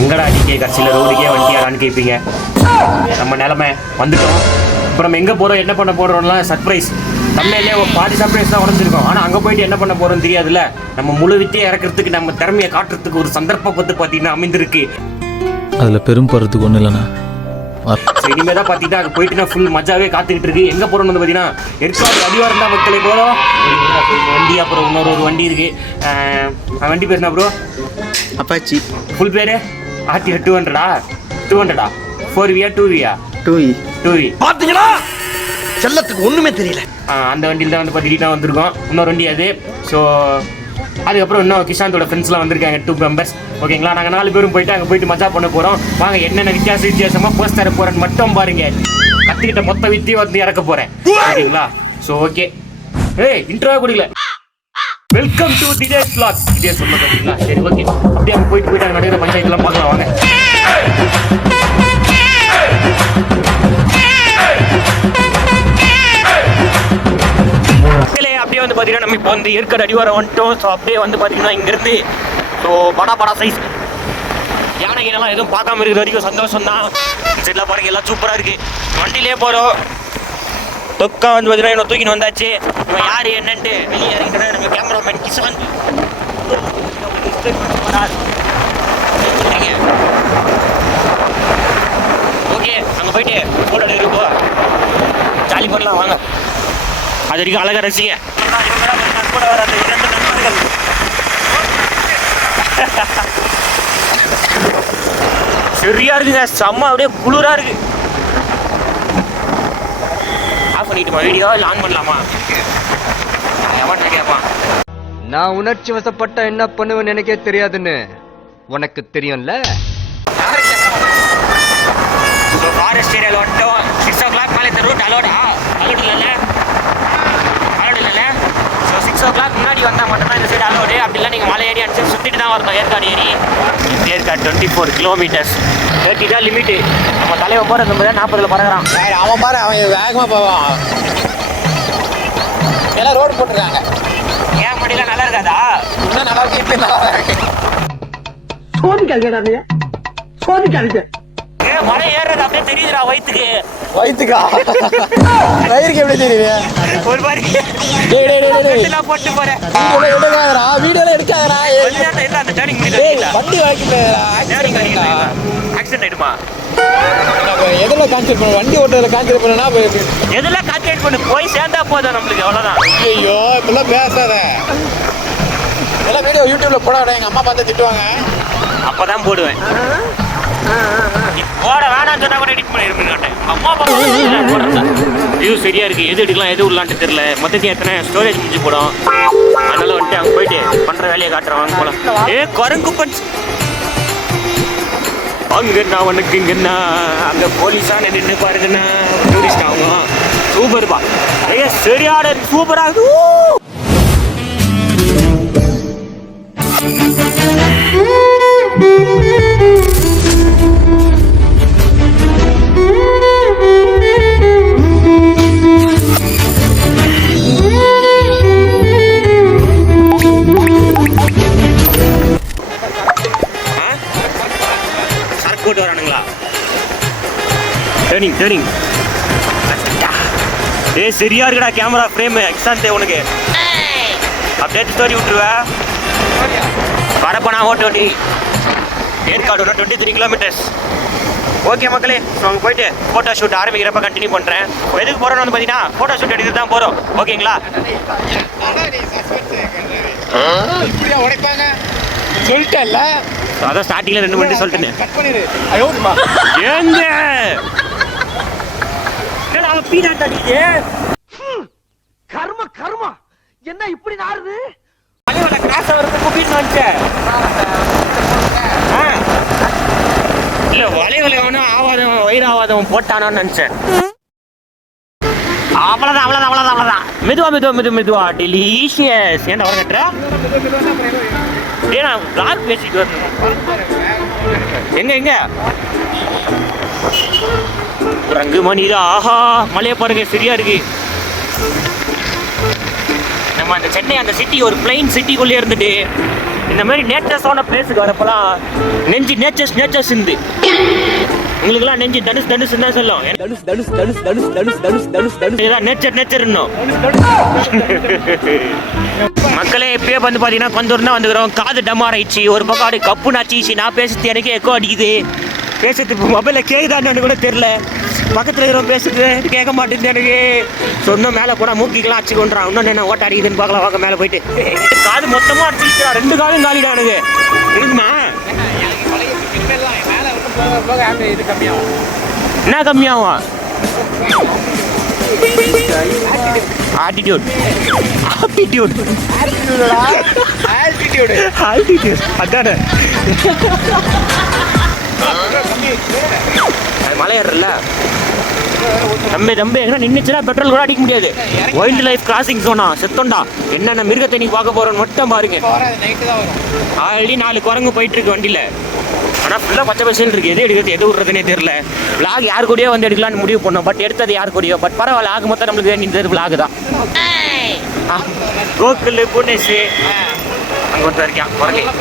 எங்கடா டிகே கட்சியில் ரோடுக்கே வண்டியாடான்னு கேட்பீங்க. நம்ம நிலமை வந்துட்டோம். இப்போ நம்ம எங்கே போகிறோம், என்ன பண்ண போகிறோம்லாம் சர்ப்ரைஸ். தமிழ்லேயே ஒரு பாதி சர்ப்ரைஸ் தான் உடஞ்சிருக்கோம். ஆனால் அங்கே போயிட்டு என்ன பண்ண போகிறோம் தெரியாதுல்ல. நம்ம முழு வித்தியை இறக்கிறதுக்கு, நம்ம திறமையை காட்டுறதுக்கு ஒரு சந்தர்ப்பம் வந்து பார்த்தீங்கன்னா அமைந்திருக்கு. அதில் பெரும் போகிறதுக்கு ஒன்றும் இல்லைண்ணா. இனிமேல் தான் பார்த்தீங்கன்னா அங்கே போயிட்டு நான் ஃபுல் மஜாவே காத்துக்கிட்டு இருக்கு. எங்கே போகிறோம்னு வந்து பார்த்தீங்கன்னா ஏற்காடு அடிவாரம் தான் மக்களை போகிறோம். வண்டி அப்புறம் இன்னொரு வண்டி இருக்குது. வண்டி பேசுனா ப்ரோ அப்பாச்சி. ஃபுல் பேர் ஆர்டிஆர் 200 4வியா 2வியா 2வி பார்த்தீங்களா, செல்லத்துக்கு ஒன்றுமே தெரியல. அந்த வண்டியில் தான் வந்து பார்த்துக்கிட்டு வந்திருக்கோம். இன்னொரு வண்டி அது. ஸோ அதுக்கப்புறம் இன்னும் கிஷாந்தோட ஃப்ரெண்ட்ஸ்லாம் வந்திருக்காங்க 2 மெம்பர்ஸ். ஓகேங்களா, நாங்கள் 4 பேரும் போயிட்டு அங்கே போயிட்டு மஜா பண்ண போகிறோம். வாங்க என்னென்ன வித்தியாசமாக போஸ்ட் தர போகிறேன்னு மட்டும் பாருங்க. கற்றுக்கிட்ட மொத்த வித்தியை வந்து இறக்க போகிறேன். ஓகேங்களா, ஸோ ஓகே. இன்ட்ரோவே குடிக்கல. Welcome to Thidesh vlog. இதே சொல்ல பார்த்தீங்களா? சரி ஓகே, அப்படியே அங்கே போயிட்டு அங்கே நடக்கிற பஞ்சாயத்துலாம் பார்க்கலாம் வாங்க. அப்படியே வந்து பார்த்தீங்கன்னா நம்ம இப்போ வந்து ஏற்காடு அடிவாரம் வந்துட்டோம். ஸோ அப்படியே வந்து பார்த்தீங்கன்னா இங்கேருந்து ஸோ படா சைஸ் யானைகள்லாம் எதுவும் பார்க்காம இருக்கிற வரைக்கும் சந்தோஷம் தான். சரிலாம் பாருங்க, எல்லாம் சூப்பராக இருக்குது. வண்டியிலே போகிறோம். தொக்கா வந்து பார்த்தீங்கன்னா என்ன தூக்கின்னு வந்தாச்சு. இப்போ யார் என்னன்ட்டு வெளியே இறங்கிட்டோன்னா நம்ம கேமராமேன் கிஷாந்த். ஓகே, அங்கே போயிட்டு ஃபோட்டோ எடுப்போம், ஜாலி பண்ணலாம் வாங்க. அது வரைக்கும் அழகாக ரசிங்க. கூட வர அந்த 2 நண்பர்கள் சரியா இருக்குங்க, செம்ம அப்படியே குளிரா இருக்கு. ஆஃப் பண்ணிட்டுமா வீடியோ இல்லை ஆன் பண்ணலாமா? எவன் கேட்பான். நான் உணர்ச்சி வசப்பட்ட என்ன பண்ணுவேன்னு எனக்கே தெரியாதுன்னு உனக்கு தெரியும்ல. ஃபாரஸ்ட் ஏரியாவில் வந்துட்டோம். 6 o'clock மேலே இந்த ரூட் அலோடு இல்லைல்ல. ஸோ 6 o'clock முன்னாடி வந்தால் மட்டும்தான் இந்த சைடு அலோடு. அப்படி இல்லை நீங்கள் மலை ஏறி அடிச்சு சுற்றிட்டு தான் வரணும். ஏற்காடு ஏறி ஏற்காடு 24 kilometers 30 தான் லிமிட்டு. நம்ம தலைவன் போகிற 40 பறகுறான். அவன் பாரு, அவன் வேகமாக போவான். எல்லாம் ரோடு போட்டுருக்காங்க. ஏன் முடியல நல்லா இருக்காதா? இன்னும் நல்லா இருக்கு, இப்போ நல்லா இருக்கு. சோதிக்காதீங்க. மலை ஏறுறது அப்படியே தெரியுதுடா வயிற்றுக்கு. வயிற்றுக்கா? வயிறுக்கு எப்படி தெரியுது? ஒரு மாதிரி போட்டு போறேன். வீடியோல எடுக்காதரா. அந்த டேர்னிங் முடியல. வண்டி ஆக்சிடென்ட் ஆயிடுமா? எதுல கான்சென்ட் பண்ண, வண்டி ஓட்டுறதுல கான்சென்ட் பண்ணனா எதெல்லாம் கான்சென்ட் பண்ணு, போய் சேர்ந்தா போதும் நம்மளுக்கு, அவ்வளவுதான். ஐயோ இப்பெல்லாம் பேசாத. எல்லாம் வீடியோ யூடியூப்ல போடாத, எங்க அம்மா பார்த்து திட்டுவாங்க. அப்பதான் போடுவேன். போட வேணாம்னு சொன்னா கூட எடிட் பண்ணிருப்பேன். அம்மா வியூ சரியா இருக்கு. எது எடுக்கலாம் எது உள்ளான்ட்டு தெரியல. மொத்தத்தையும் எத்தனை ஸ்டோரேஜ் முடிஞ்சு போடும். அதனால வந்துட்டு அங்கே போயிட்டு பண்ற வேலையை காட்டுறேன். வாங்க போலாம். குரங்கு பஞ்ச் அங்கண்ணா உனக்குங்கண்ணா. அங்க போலீஸான நின்று பாருங்கண்ணா. டூரிஸ்ட் ஆகும். சூப்பர்பா. சரியான சூப்பராகுது. போட்டு வரானுங்களா? டேர்னிங் சரியா இருக்குடா கேமரா ஃப்ரேம். எக்ஸாந்தே உனக்கு அப்படியே ஸ்டோரி விட்டுருவேன். வரப்போனா ஓட்டி ஏற்காடு 23 kilometers. ஓகே மக்களே, அங்கே போயிட்டு ஃபோட்டோ ஷூட் ஆரம்பிக்கிறப்ப கண்டினியூ பண்ணுறேன். எதுக்கு போகிறோன்னு வந்து பார்த்தீங்கன்னா ஃபோட்டோ ஷூட் எடுத்து தான் போகிறோம். ஓகேங்களா? உடைப்பாங்க சொல்லிட்டேன்ல. அதான் ஸ்டார்டிங்ல 2 மினிட் சொல்லிட்டேன். கட் பண்ணிரு. ஐயோமா ஏங்க என்னடா பீனாட் அடிக்குது? கர்ம என்ன இப்படி நாறுது? மலையோட கிராஸ் வரது குப்பீன்னு வந்துச்சு. இல்ல வளைவளைவனும் ஆவாதவன் வயிறு ஆவாதவன் போட்டானோன்னு நினைச்சேன். அவ்வளவுதான். மெதுவா டெலிஷியஸ். ஏன்டா வர கட்டுற? நான் vlog பேசிட்டு வரணும். எங்க ரங்கு மணிதா. ஆஹா, மலையை பாருங்க சரியா இருக்கு. நம்ம அந்த சென்னை அந்த சிட்டி ஒரு பிளைன் சிட்டிக்குள்ளே இருந்துட்டு இந்த மாதிரி நேச்சர்ஸான பிளேஸுக்கு வரப்பெல்லாம் நெஞ்சு நேச்சர்ஸ் இருந்து உங்களுக்குலாம் நெஞ்சு தனுஷ் தான் சொல்லும். நேச்சர் இன்னும் மக்களே இப்பயே வந்து பார்த்தீங்கன்னா கொஞ்சம் தூரம் தான் வந்துக்கிறோம். காது டமார் ஆயிடுச்சு. ஒரு பக்கம் அப்படி கப்பு நாச்சிச்சு. நான் பேசுறது எனக்கு எக்கோ அடிக்குது. பேசுறது மொபைலில் கேக்குதான்னு கூட தெரில. பக்கத்தில் இருக்கிறவங்க பேசுறது கேட்க மாட்டேங்குது எனக்கு. சொன்னும் மேலே போனால் மூக்கிக்கெல்லாம் அடிச்சு கொண்டுறான். இன்னொன்று என்ன ஓட்ட அடிக்குதுன்னு பார்க்கலாம். வாங்க மேலே போயிட்டு காது மொத்தமாக அடிச்சுக்கிறா. 2 காலும் காலிடா எனக்கு இருக்குமா? என்ன கம்மியாகும்? ஆட்டிடியூட் அதானே மலை ஏறல தம்பி எங்கன்னா நின்றுச்சுன்னா பெட்ரோல் கூட அடிக்க முடியாது. வைல்டு லைஃப் கிராசிங் ஜோனா செத்தோண்டா. என்னென்ன மிருகத்தை நீ பார்க்க போறோன்னு மட்டும் பாருங்க. ஆல்ரெடி 4 குரங்கு போயிட்டு இருக்கு வண்டியில். ஆனால் ஃபுல்லாக பச்சை பசேல் இருக்குது. எது எடுக்கிறது எது விட்றதுனே தெரியல. விளாக் யார் கூடயோ வந்து எடுக்கலான்னு முடிவு பண்ணோம். பட் எடுத்தது யார் கூடயோ. பட் பரவாயில்ல, ஆக மொத்தம் நம்மளுக்கு வேண்டியது விளாக் தான். கோகுல் புனேஷ் அங்கே ஒருத்தர் இருக்கான்.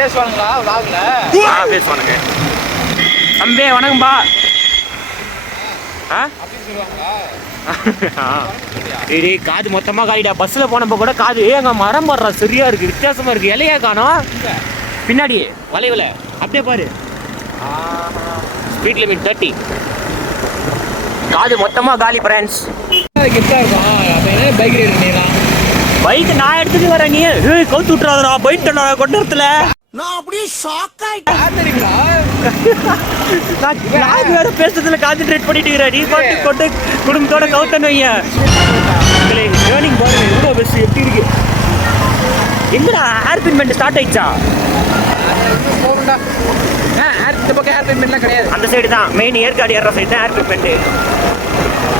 பேசுவானுங்களா விளாக்ல? பேசுவானுங்க. தம்பி வணக்கம்பா. சரி காது மொத்தமாக காலிடா. பஸ்ஸில் போனப்போ கூட காது அங்கே மரம் போடுறா சரியா இருக்கு. வித்தியாசமா இருக்கு. இலையா காணோம் பின்னாடி வளைவில். அப்படியே பாரு. Speed limit 30. காது மொத்தமாக காலி ஃப்ரெண்ட்ஸ். பைக் நான் எடுத்துட்டு வரேன். நீ கவுத்து விட்டுறாதா பைக் கொண்டு வரத்துல. நான் அப்படியே ஷாக் ஆயிட்டேன். நான் வேற பேசுறதுல கான்சென்ட்ரேட் பண்ணிட்டு இருக்கிறேன். நீ பாட்டு கொண்டு குடும்பத்தோட கவுத்தன்னு வைய. டேர்னிங் பாருங்க எவ்வளோ பெஸ்ட் எப்படி இருக்கு. எங்கடா ஏர்பின்மெண்ட் ஸ்டார்ட் ஆயிடுச்சா? இந்த பக்கம் ஏர்பின்மெண்ட்லாம் கிடையாது. அந்த சைடு தான் மெயின் ஏற்காடு ஏற சைடு தான் ஏர்பின்மெண்ட்.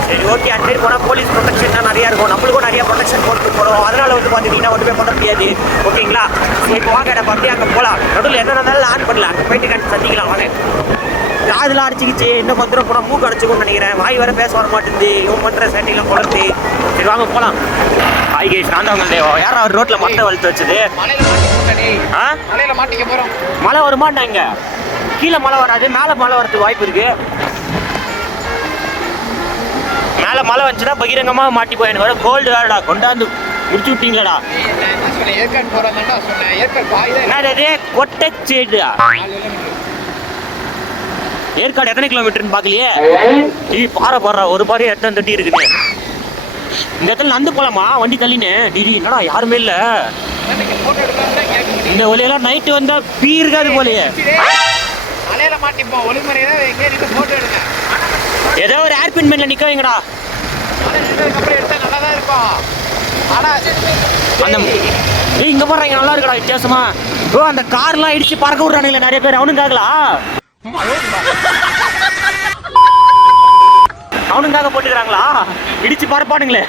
சரி ஓகே. அந்த சைடு போனால் போலீஸ் ப்ரொடெக்ஷன் நிறையா இருக்கும். நம்மளுக்கும் நிறைய ப்ரொடெக்ஷன் போட்டு போகிறோம். அதனால வந்து பார்த்துக்கிட்டிங்கன்னா ஒன்றுமே பண்ண முடியாது. ஓகேங்களா? இப்போ வாங்க நம்ம அப்படியே அங்கே போகலாம். நடுவில் என்ன இருந்தாலும் ஆன் பண்ணலாம். அங்கே போயிட்டு சந்திக்கலாம் வாங்க. காதெல்லாம் அடிச்சிக்கிச்சு. இன்னும் 10 ரூபா போனால் மூக்கு அடிச்சுக்கணும்னு நினைக்கிறேன். வாய் வர பேச வர மாட்டேங்குது. இவன் பண்ணுற சேட்டைலாம் குழந்தை. சரி வாங்க போகலாம். ஹாய் கைஸ், நான் தான் உங்கள் யாரும் அவர் ரோட்டில் மட்டை வளர்த்து வச்சது. மாட்டிக்க போகிறோம். மழை வருமாட்டாங்க. கீழே மழை வராது, மேலே மழை வரதுக்கு வாய்ப்பு இருக்கு. மேலே மழை வந்துச்சுன்னா பகிரங்கமாக மாட்டி போய் எனக்கு வர கோல்டு வேறடா. கொண்டாந்து முடிச்சு விட்டீங்களாடா. என்னது கொட்டச்சேடுடா. ஏற்காடு எத்தனை கிலோமீட்டர்னு பார்க்கலையே. பாறை போடுறா. ஒரு பாறை எத்தனை தட்டி இருக்குது. இந்த இடத்துல நடந்து போகலாமா வண்டி தள்ளின்னு? டிடி என்னடா யாருமே இல்லை. இந்த ஒலியெல்லாம் நைட்டு வந்தால் பீ இருக்காது போலையே. ஏதோ ஒரு ஏர்பின்மெண்ட்ல நிக்க வைங்கடா. இங்க போடுறாங்க நல்லா இருக்குடா வித்தியாசமா. ஓ அந்த கார்லாம் இடிச்சு பறக்க விடுறானுங்களே நிறைய பேர். அவனுக்காகலா அவனுக்காக போட்டுக்கிறாங்களா? இடிச்சு பறப்பானுங்களே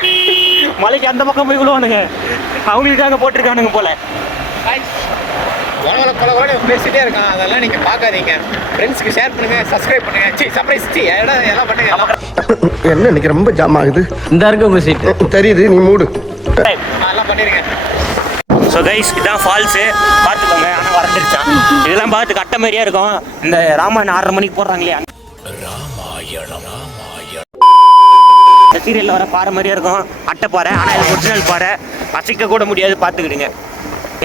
மலைக்கு அந்த பக்கம் போய் விழுவானுங்க. அவங்களுக்காக போட்டிருக்கானுங்க போல. பேசிட்டே இருக்கான். அதெல்லாம் நீங்க பாக்காதீங்க. ஃப்ரெண்ட்ஸ்க்கு ஷேர் பண்ணுங்க, சப்ஸ்கிரைப் பண்ணுங்க. சர்ப்ரைஸ் எல்லாம் பண்ணுங்க. என்ன இன்னைக்கு ரொம்ப ஜாம் ஆகுது. இந்த இருக்கு உங்க சீட் தெரியுது, நீ மூடு. அதெல்லாம் பண்ணிருங்க. ஸோ கைஸ் இதான் ஃபால்ஸு பார்த்துக்கோங்க. ஆனால் வறண்டுருச்சான். இதெல்லாம் பார்த்து கட்ட மாதிரியா இருக்கும். இந்த ராமாயணம் 6:30 மணிக்கு போடுறாங்களே சீரியலில் வர பாறை மாதிரியா இருக்கும். அட்டை பாறை. ஆனால் இது ஒரிஜினல் பாறை. அசைக்க கூட முடியாது. பார்த்துக்கிடுங்க.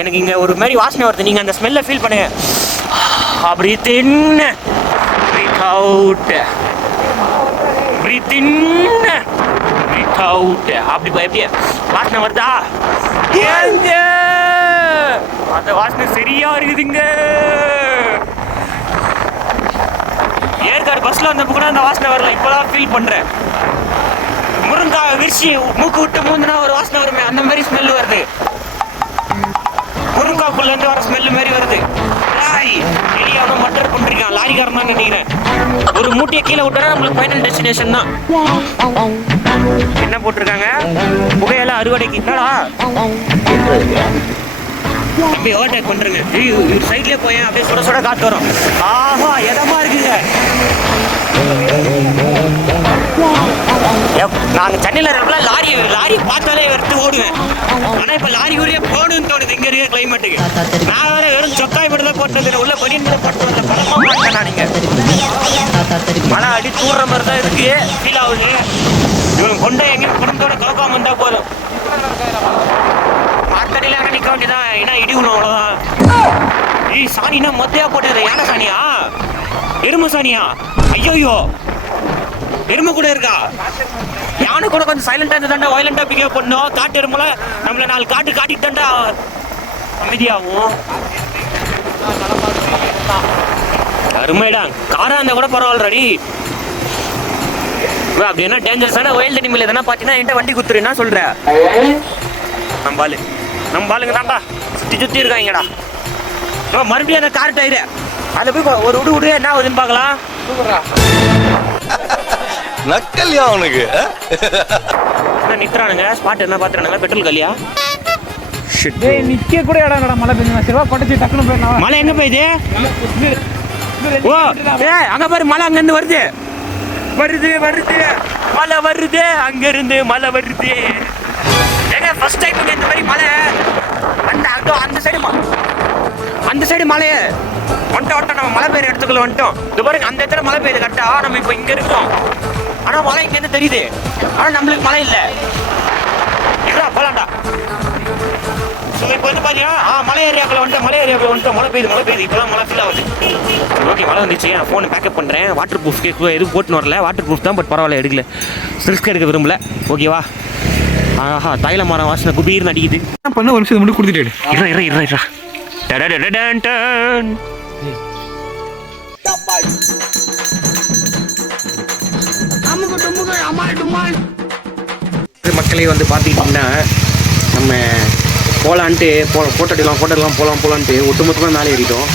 எனக்கு இங்கே ஒரு மாதிரி வாசனை வருது. நீங்கள் அந்த ஸ்மெல்லை ஃபீல் பண்ணுங்க. Breathe in, breathe out, breathe in, breathe out. அப்படி எப்படி வாசனை வருதா? ஏங்க அந்த வாசனை சரியா இருக்குதுங்க. ஏற்காடு பஸ்ல வந்தப்போ கூட அந்த வாசனை வரல. இப்போதான் ஃபீல் பண்றேன். முருங்காய் விரிச்சி மூக்கு விட்டு மூந்துனா ஒரு வாசனை வருமே, அந்த மாதிரி ஸ்மெல் வருது. முருங்காக்குள்ள இருந்து வர ஸ்மெல் மாதிரி வருது. வெளியாக மட்டர் பண்ணிருக்கான் லாரிக்காரன் தான் நினைக்கிறேன். ஒரு மூட்டையை கீழே விட்டா நம்மளுக்கு ஃபைனல் டெஸ்டினேஷன் தான். என்ன போட்டிருக்காங்க? புகையெல்லாம் அறுவடைக்கு. என்னடா அப்படியே ஓவர்டேக் பண்றேங்க. சைட்லயே போய் அப்படியே சுட சுட காத்து வரும். ஆஹா எதமா இருக்குங்க. நாங்கள் சென்னையில் இருக்கல லாரி பார்த்தாலே எடுத்து ஓடுவேன். ஆனால் இப்போ லாரி ஊரே போகணும்னு தோணுது இங்கே இருக்க கிளைமேட்டுக்கு. நான் வேற வெறும் சொக்காய் மட்டும் தான் போட்டு உள்ள பனியன் போட்டு வந்த பழமாக மாட்டேன். நீங்கள் மழை அடி தூடுற மாதிரி தான் இருக்கு, ஃபீல் ஆகுது. இவங்க கொண்ட எங்கேயும் குடும்பத்தோட கலக்காம இருந்தால் போதும். மாத்தடியில் அங்கே நிற்க வேண்டியதான், ஏன்னா இடி விழும் அவ்வளோதான். ஏய் சாணினா மொத்தையா போட்டது யானை சாணியா எருமை சாணியா? ஐயோ எருமை கூட இருக்கா? யானை கூட கொஞ்சம் சைலண்டா இருந்தா வயலண்டா பிகேவ் பண்ணும். காட்டு எருமைல நம்மள 4 காட்டு காட்டிட்டு தாண்டா அமைதியாகும். அருமைடா, காரா இருந்தா கூட பரவாயில்லடி. அப்படி என்ன டேஞ்சரஸான வயல் அனிமல் எதனா பார்த்தீங்கன்னா என்கிட்ட வண்டி குத்துரு. என்ன சொல்ற? நம்ம பாலுங்க தான்டா சுத்தி இருக்காங்கடா. மறுபடியும் அந்த கார் டயரு அதில் போய் ஒரு விடு என்ன ஆகுதுன்னு பார்க்கலாம். நக்கல்யா அவனுக்கு நிற்கிறானுங்க ஸ்பாட் என்ன பார்த்துறானுங்க. பெட்ரோல் கல்லியா நிக்க கூட இடம் மழை பெஞ்சு சிவா கொடைச்சி டக்குனு போயிடலாம். மழை எங்க போயுது? ஓ அங்க பாரு, மழை அங்கிருந்து வருது மழை வருது, அங்க இருந்து மழை வருது. ஏங்க ஃபர்ஸ்ட் டைம் இந்த மாதிரி மழை அந்த சைடு மழையே வந்துட்டோம். நம்ம மழை பெய்யுற இடத்துக்குள்ள வந்துட்டோம். இது பாருங்க, அந்த இடத்துல மழை பெய்யுது கரெக்டா. நம்ம இப்போ இங்க இருக்கோம், ஆனா மழை இங்க இருந்து தெரியுது, ஆனா நம்மளுக்கு மழை இல்லை. போலாம்டா. இப்போ வந்து பாத்தீங்கன்னா மலை ஏரியாக்குள்ள வந்துட்டோம். மழை பெய்யுது இப்போலாம் மழை ஃபீல் ஆகுது. ஓகே, மழை வந்துச்சு. நான் ஃபோனை பேக்கப் பண்ணுறேன். வாட்டர் ப்ரூஃப் எதுவும் போட்டுன்னு வரல. வாட்டர் ப்ரூஃப் தான், பட் பரவாயில்ல எடுக்கல. ரிஸ்க் எடுக்க விரும்பல. ஓகேவா? ஆஹா, தைல மரம் வாசனை குபீர்னு அடிக்குது. பண்ண ஒரு நிமிஷம் மட்டும் கொடுத்துட்டு மக்களே வந்து பார்த்துக்கிட்டிங்கன்னா நம்ம போகலான்ட்டு ஃபோட்டோ எடுக்கலாம் போகலான்ட்டு ஒட்டுமொத்தமாக மேலே ஏறிட்டோம்.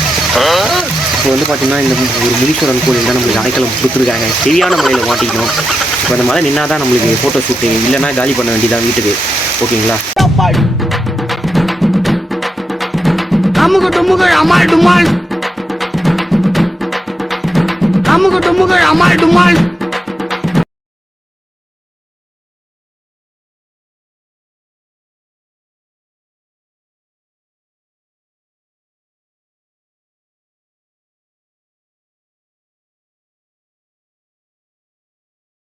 இப்போ வந்து பார்த்தீங்கன்னா இந்த ஒரு முனீஸ்வரன் கோயில் தான் நம்மளுக்கு அடைக்கலம் கொடுத்துருக்காங்க. சரியான முறையில் மாட்டிக்கணும். இப்போ அந்த மழை நின்னா தான் நம்மளுக்கு ஃபோட்டோ ஷூட்டு, இல்லைன்னா காலி பண்ண வேண்டியதான் வீட்டுக்கு. ஓகேங்களா? அமுகு டுமுகள் அமால் டுமால்